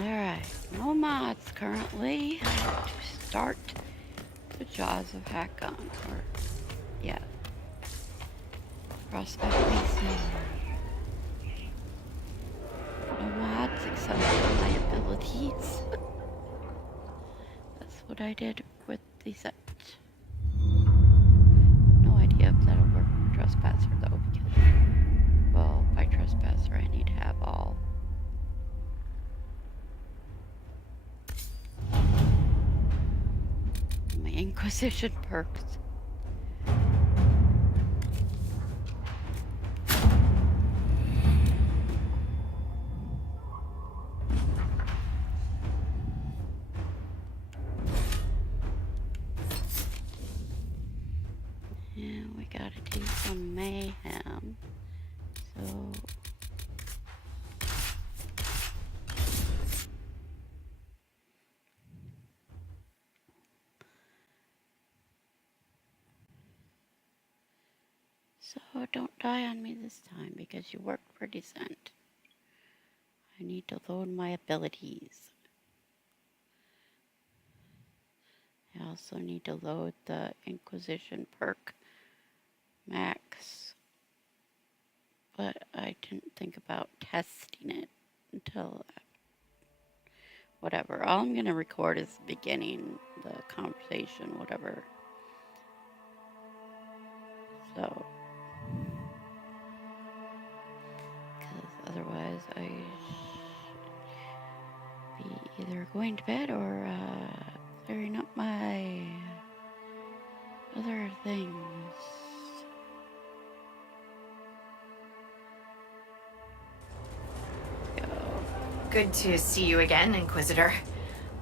Alright, no mods currently to start the Jaws of Hakkon, or, yeah, Prospect BC. No mods except for my abilities. That's what I did with the set. No idea if that'll work for Trespasser though, because, well, by Trespasser I need to have all my Inquisition perks. And we gotta do some mayhem. So don't die on me this time because you worked for Descent. I need to load my abilities. I also need to load the Inquisition perk max, but I didn't think about testing it until whatever. All I'm gonna record is the beginning, the conversation, whatever. So, because otherwise I should be either going to bed or clearing up my other things. Good to see you again, Inquisitor.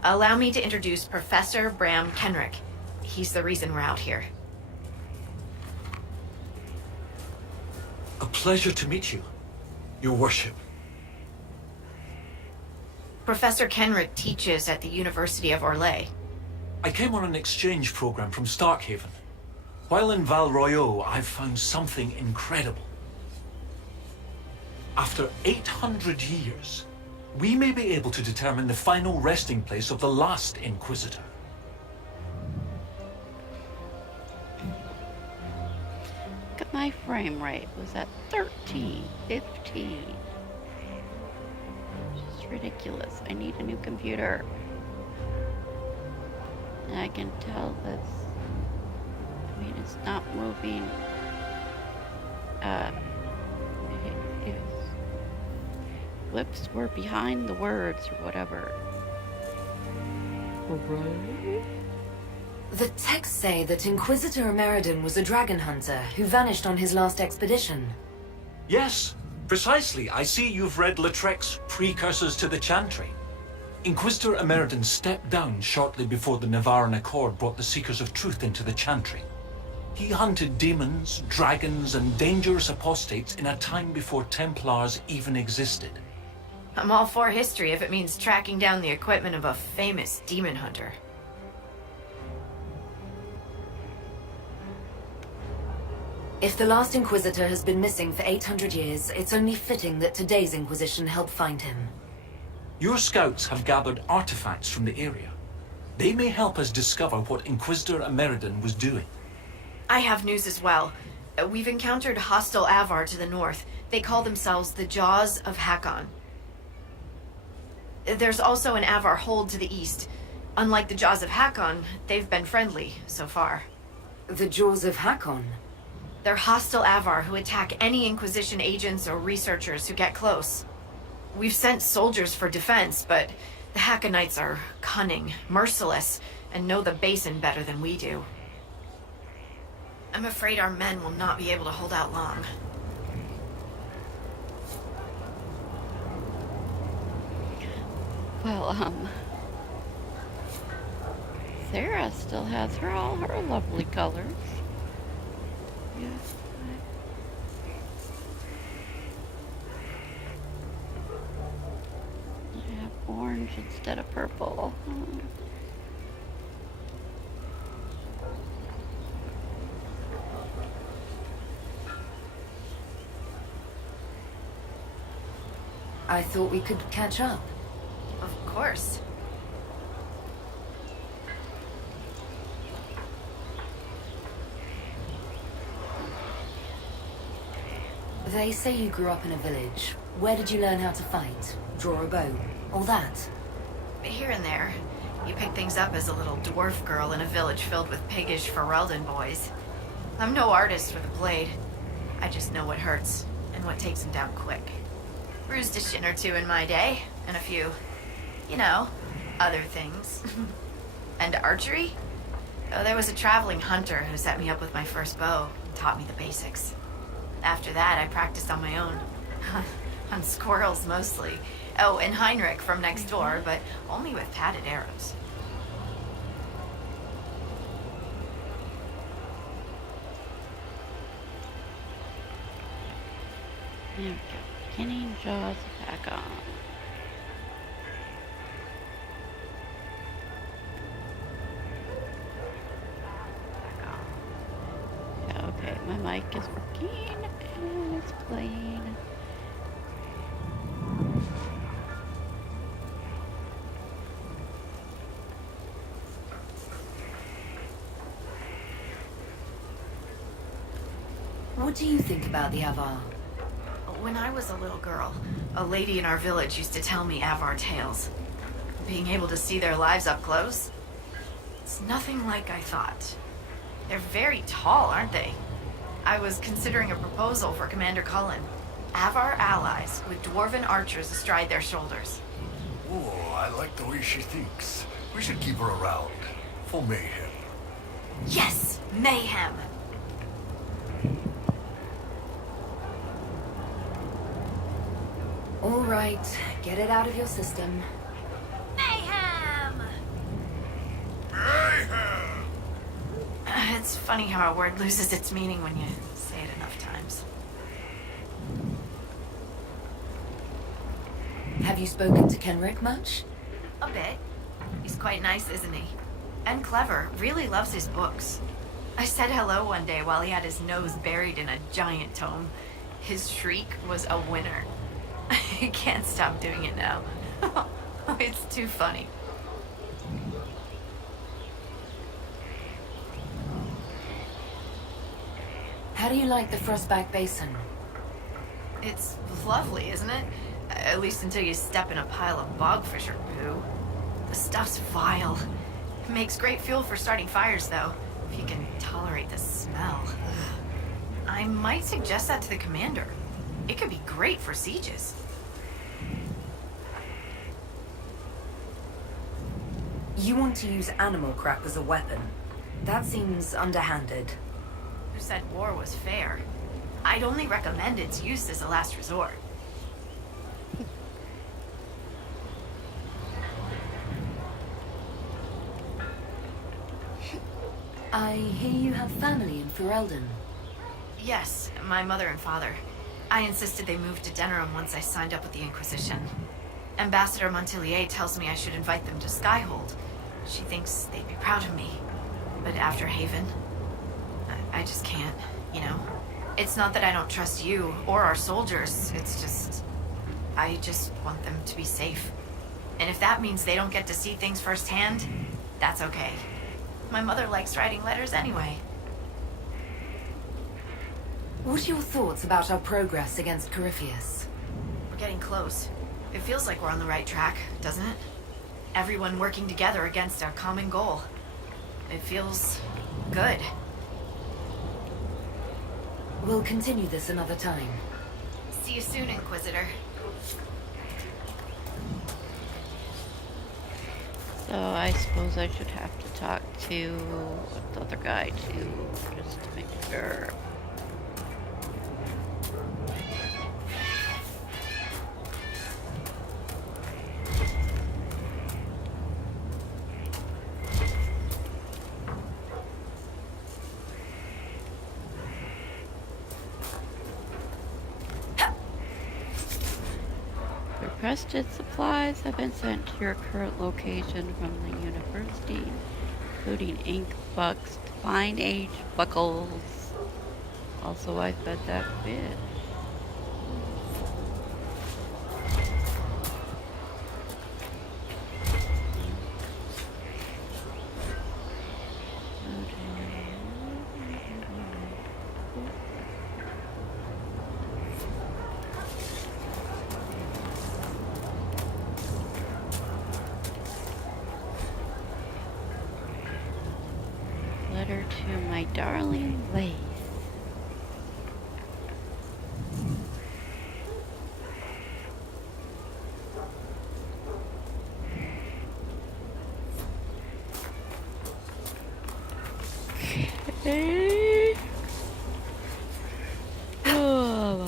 Allow me to introduce Professor Bram Kenrick. He's the reason we're out here. A pleasure to meet you, Your Worship. Professor Kenrick teaches at the University of Orlais. I came on an exchange program from Starkhaven. While in Val Royeaux, I've found something incredible. After 800 years, we may be able to determine the final resting place of the last Inquisitor. Look at my frame rate. Was at 13, 15. It's ridiculous. I need a new computer. And I can tell this. I mean, it's not moving. Lips were behind the words or whatever. Right? The texts say that Inquisitor Emeridon was a dragon hunter who vanished on his last expedition. Yes, precisely. I see you've read Lautrec's Precursors to the Chantry. Inquisitor Emeridon stepped down shortly before the Nevarran Accord brought the Seekers of Truth into the Chantry. He hunted demons, dragons, and dangerous apostates in a time before Templars even existed. I'm all for history if it means tracking down the equipment of a famous demon hunter. If the last Inquisitor has been missing for 800 years, it's only fitting that today's Inquisition help find him. Your scouts have gathered artifacts from the area. They may help us discover what Inquisitor Emeridon was doing. I have news as well. We've encountered hostile Avar to the north. They call themselves the Jaws of Hakkon. There's also an Avar hold to the east. Unlike the Jaws of Hakkon, they've been friendly so far. The Jaws of Hakkon? They're hostile Avar who attack any Inquisition agents or researchers who get close. We've sent soldiers for defense, but the Hakkonites are cunning, merciless, and know the basin better than we do. I'm afraid our men will not be able to hold out long. Well, Sarah still has all her lovely colors. Yes. I have orange instead of purple. I thought we could catch up. Of course. They say you grew up in a village. Where did you learn how to fight? Draw a bow? All that? Here and there. You pick things up as a little dwarf girl in a village filled with piggish Ferelden boys. I'm no artist with a blade. I just know what hurts and what takes them down quick. Bruised a shin or two in my day, and a few, you know, other things. And archery? Oh, there was a traveling hunter who set me up with my first bow and taught me the basics. After that, I practiced on my own. On squirrels, mostly. Oh, and Heinrich from next door, but only with padded arrows. There we go. Beginning jaws of Hakkon. Yeah, okay, my mic is working and it's playing. What do you think about the Avar? When I was a little girl, a lady in our village used to tell me Avar tales. Being able to see their lives up close, it's nothing like I thought. They're very tall, aren't they? I was considering a proposal for Commander Cullen. Avar allies with dwarven archers astride their shoulders. Oh, I like the way she thinks. We should keep her around. For mayhem. Yes, mayhem! All right, get it out of your system. Mayhem! Mayhem! It's funny how a word loses its meaning when you say it enough times. Have you spoken to Kenrick much? A bit. He's quite nice, isn't he? And clever. Really loves his books. I said hello one day while he had his nose buried in a giant tome. His shriek was a winner. I can't stop doing it now. It's too funny. How do you like the Frostback Basin? It's lovely, isn't it? At least until you step in a pile of bogfish or poo. The stuff's vile. It makes great fuel for starting fires, though, if you can tolerate the smell. I might suggest that to the commander. It could be great for sieges. You want to use animal crap as a weapon? That seems underhanded. Who said war was fair? I'd only recommend its use as a last resort. I hear you have family in Ferelden. Yes, my mother and father. I insisted they move to Denerim once I signed up with the Inquisition. Ambassador Montilier tells me I should invite them to Skyhold. She thinks they'd be proud of me. But after Haven, I just can't, you know? It's not that I don't trust you or our soldiers. It's just... I just want them to be safe. And if that means they don't get to see things firsthand, that's okay. My mother likes writing letters anyway. What are your thoughts about our progress against Corypheus? We're getting close. It feels like we're on the right track, doesn't it? Everyone working together against our common goal. It feels good. We'll continue this another time. See you soon, Inquisitor. So I suppose I should have to talk to the other guy too, just to make sure. Requested supplies have been sent to your current location from the university, including ink, books, fine age buckles. Also, I fed that fish. darling lace. Okay. Oh.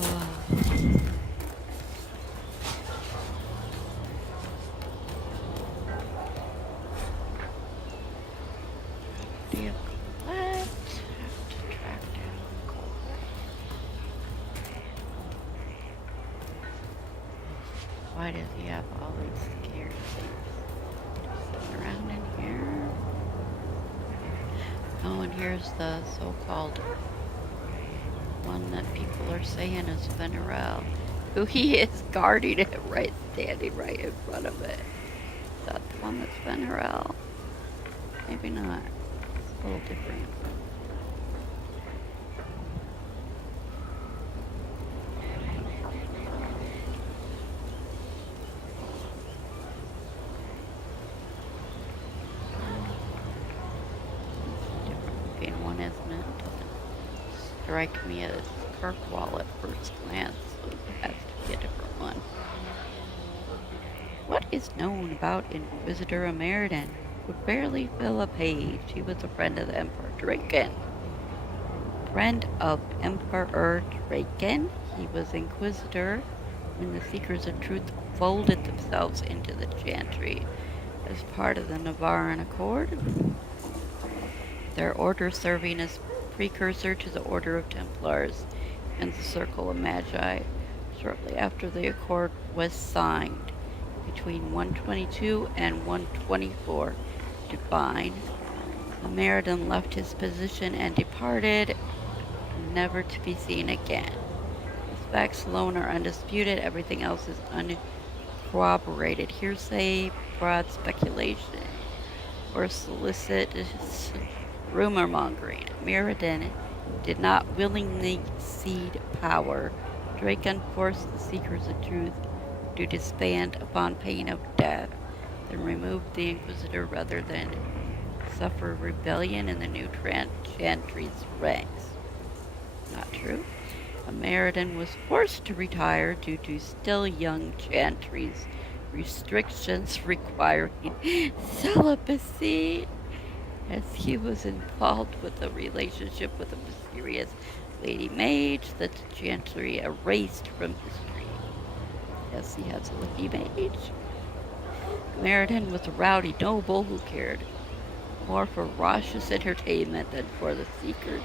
Do you collect? Have to track down gold. Why does he have all these scared things sitting around in here? Oh, and here's the so-called one that people are saying is Venerel. Who he is guarding it right, standing right in front of it. Is that the one that's Venerel? Maybe not. It's a little different. Different one, isn't it? Doesn't strike me as Kirkwall at first glance, so it has to be a different one. What is known about Inquisitor Ameridan would barely fill a page. He was a friend of the Emperor Draken. Friend of Emperor Draken? He was Inquisitor when the Seekers of Truth folded themselves into the Chantry as part of the Navaran Accord. Their order serving as precursor to the Order of Templars and the Circle of Magi. Shortly after the Accord was signed, between 122 and 124 Divine, Ameridan left his position and departed, never to be seen again. These facts alone are undisputed. Everything else is uncorroborated hearsay, broad speculation, or solicitous rumor mongering. Ameridan did not willingly cede power. Draken forced the Seekers of Truth to disband upon pain of death, then removed the Inquisitor rather than suffer rebellion in the new Chantry's ranks. Not true. Ameridan was forced to retire due to still young Chantry's restrictions requiring celibacy, as he was involved with a relationship with a mysterious lady mage that the Chantry erased from history. Yes, he has a lady mage. Ameridan was a rowdy noble who cared more for raucous entertainment than for the Seekers.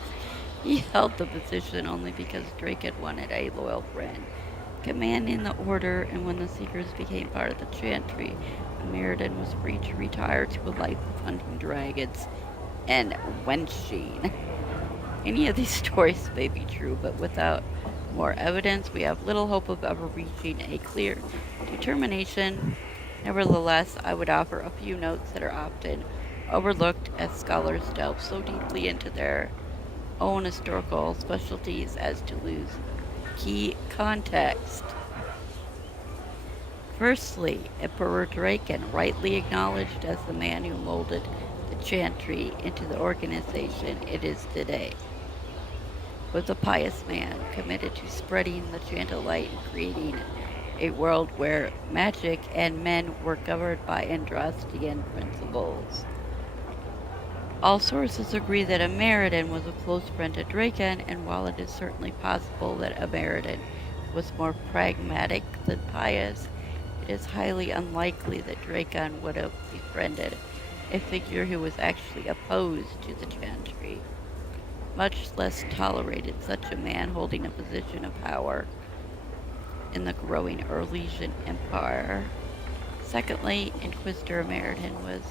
He held the position only because Drake had wanted a loyal friend commanding the order, and when the Seekers became part of the Chantry, Ameridan was free to retire to a life of hunting dragons and wenching. Any of these stories may be true, but without more evidence, we have little hope of ever reaching a clear determination. Nevertheless, I would offer a few notes that are often overlooked as scholars delve so deeply into their own historical specialties as to lose key context. Firstly, Emperor Draken, rightly acknowledged as the man who molded the Chantry into the organization it is today, was a pious man committed to spreading the Chantolite and creating a world where magic and men were governed by Andrastian principles. All sources agree that Ameridan was a close friend to Draken, and while it is certainly possible that Ameridan was more pragmatic than pious, it is highly unlikely that Draken would have befriended a figure who was actually opposed to the Chantry, much less tolerated such a man holding a position of power in the growing Erlesian Empire. Secondly, Inquisitor Ameridan was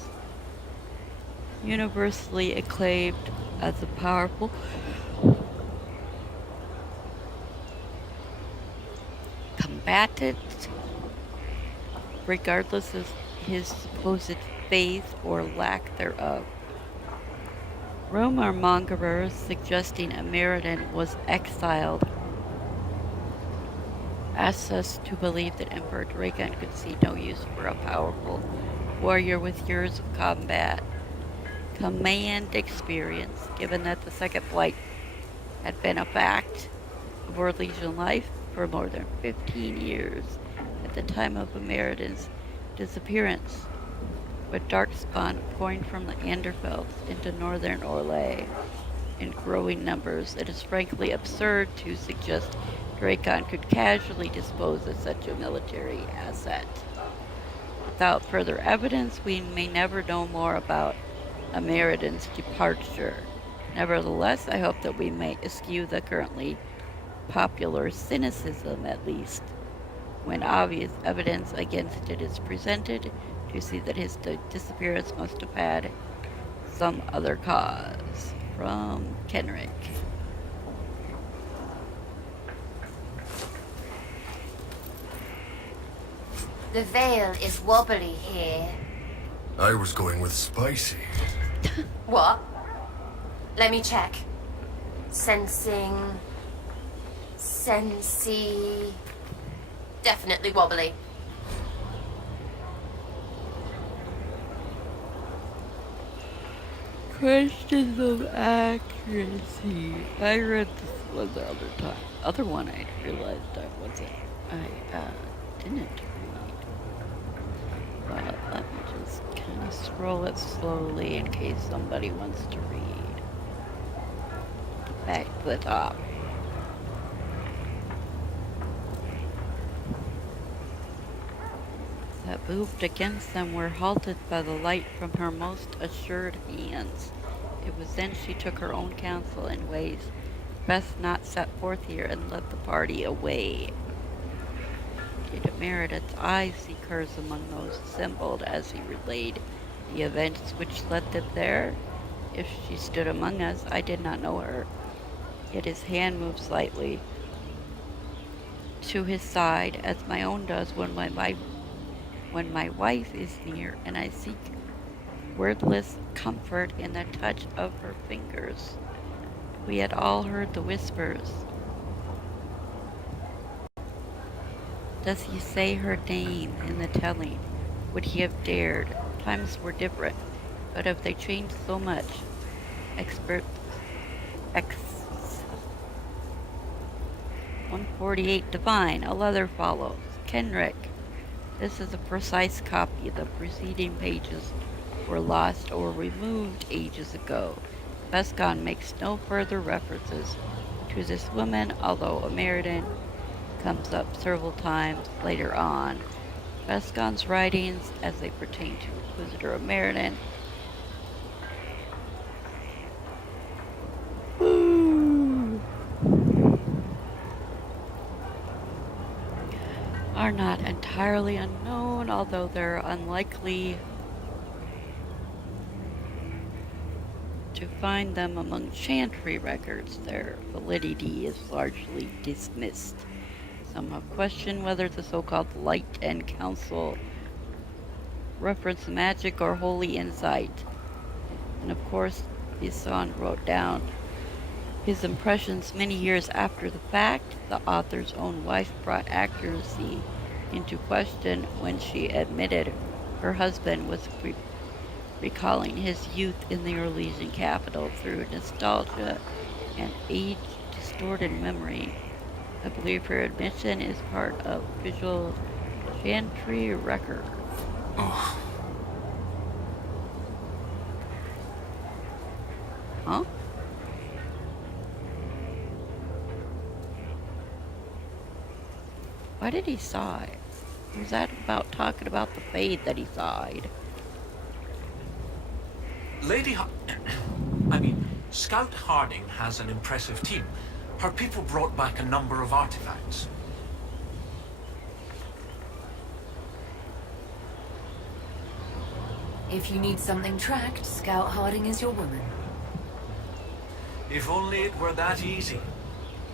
universally acclaimed as a powerful combatant, regardless of his supposed faith or lack thereof. Rumor mongers suggesting Ameridan was exiled asks us to believe that Emperor Draken could see no use for a powerful warrior with years of combat command experience, given that the second flight had been a fact of World Legion life for more than 15 years at the time of Ameridan's disappearance, with darkspawn pouring from the Anderfelds into northern Orlais in growing numbers. It is frankly absurd to suggest Dracon could casually dispose of such a military asset. Without further evidence, we may never know more about Ameridan's departure. Nevertheless, I hope that we may eschew the currently popular cynicism, at least, when obvious evidence against it is presented, to see that his disappearance must have had some other cause. From Kenrick. The veil is wobbly here. I was going with spicy. What? Let me check. Sensing... Sensey... Definitely wobbly. Questions of accuracy. I read this one the other one I realized I didn't read. But let me just kind of scroll it slowly in case somebody wants to read. Back to the top. That moved against them were halted by the light from her most assured hands. It was then she took her own counsel in ways best not set forth here and led the party away. Did Meredith's eyes seek hers among those assembled as he relayed the events which led them there? If she stood among us, I did not know her. Yet his hand moved slightly to his side, as my own does when my wife is near, and I seek wordless comfort in the touch of her fingers. We had all heard the whispers. Does he say her name in the telling? Would he have dared? Times were different, but have they changed so much? 148 Divine, a letter follows. Kenrick. This is a precise copy. The preceding pages were lost or removed ages ago. Vescon makes no further references to this woman, although Ameridan comes up several times later on. Vescon's writings, as they pertain to Inquisitor Ameridan, are not entirely unknown, although they're unlikely to find them among Chantry records. Their validity is largely dismissed. Some have questioned whether the so-called Light and Council reference magic or holy insight. And of course, Bisson wrote down his impressions many years after the fact. The author's own wife brought accuracy into question when she admitted her husband was recalling his youth in the Orlesian capital through nostalgia and age-distorted memory. I believe her admission is part of visual Chantry record. Oh, Huh? Why did he sigh? Was that about talking about the fade that he sighed? Scout Harding has an impressive team. Her people brought back a number of artifacts. If you need something tracked, Scout Harding is your woman. If only it were that easy.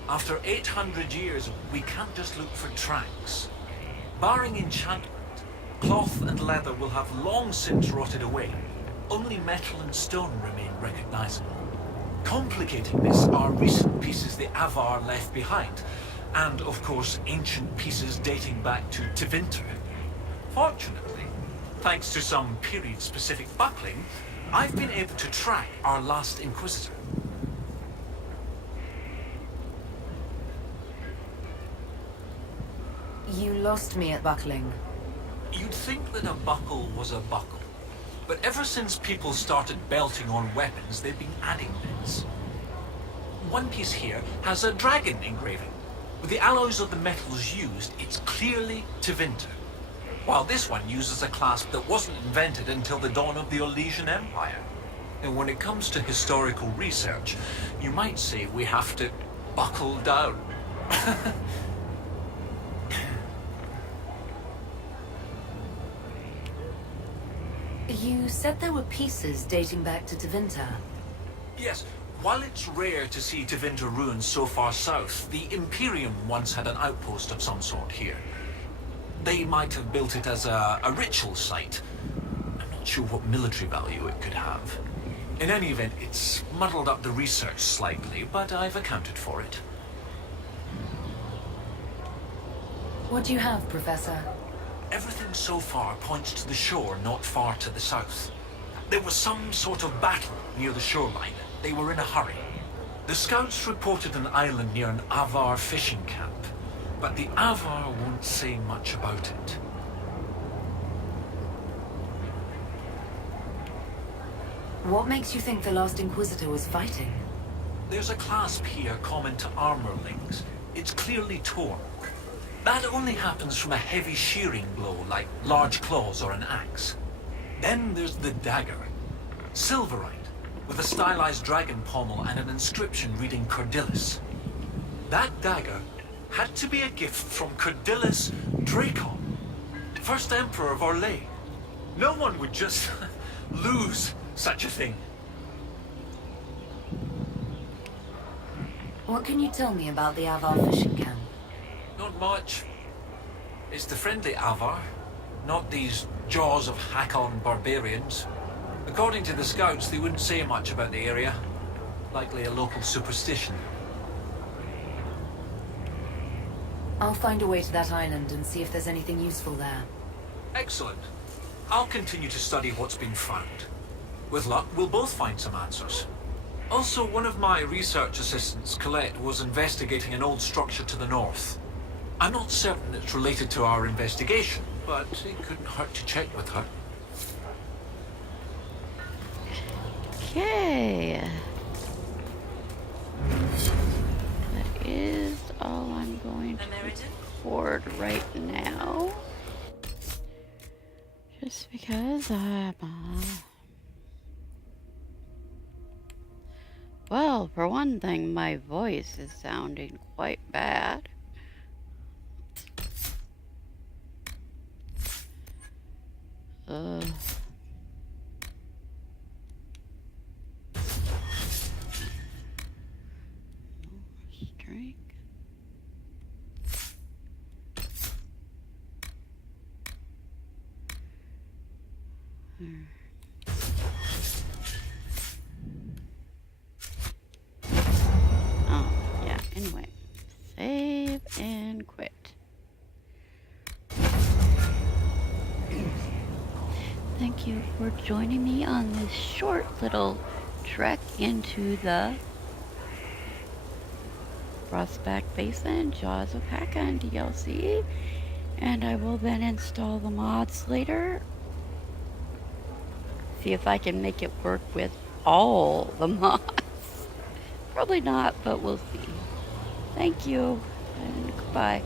After 800 years, we can't just look for tracks. Barring enchantment, cloth and leather will have long since rotted away. Only metal and stone remain recognizable. Complicating this are recent pieces the Avar left behind, and of course ancient pieces dating back to Tevinter. Fortunately, thanks to some period-specific buckling, I've been able to track our last Inquisitor. You lost me at buckling. You'd think that a buckle was a buckle, but ever since people started belting on weapons, they've been adding bits. One piece here has a dragon engraving. With the alloys of the metals used, it's clearly Tevinter. While this one uses a clasp that wasn't invented until the dawn of the Elysian Empire. And when it comes to historical research, you might say we have to buckle down. You said there were pieces dating back to Tevinter. Yes, while it's rare to see Tevinter ruins so far south, the Imperium once had an outpost of some sort here. They might have built it as a ritual site. I'm not sure what military value it could have. In any event, it's muddled up the research slightly, but I've accounted for it. What do you have, Professor? Everything so far points to the shore not far to the south. There was some sort of battle near the shoreline. They were in a hurry. The scouts reported an island near an Avar fishing camp, but the Avar won't say much about it. What makes you think the last Inquisitor was fighting? There's a clasp here common to armorlings. It's clearly torn. That only happens from a heavy shearing blow like large claws or an axe. Then there's the dagger. Silverite, with a stylized dragon pommel and an inscription reading Cordilis. That dagger had to be a gift from Cordilis Dracon, first Emperor of Orlais. No one would just lose such a thing. What can you tell me about the Avar fishing camp? Not much. It's the friendly Avar, not these jaws of Hakkon barbarians. According to the scouts, they wouldn't say much about the area. Likely a local superstition. I'll find a way to that island and see if there's anything useful there. Excellent. I'll continue to study what's been found. With luck, we'll both find some answers. Also, one of my research assistants, Colette, was investigating an old structure to the north. I'm not certain it's related to our investigation, but it couldn't hurt to check with her. Okay. That is all I'm going to record right now. Just because I'm... Well, for one thing, my voice is sounding quite bad. Strike. Oh, yeah, anyway. Save and quit. Thank you for joining me on this short little trek into the Frostback Basin, Jaws of Hakkon DLC. And I will then install the mods later. See if I can make it work with all the mods. Probably not, but we'll see. Thank you, and goodbye.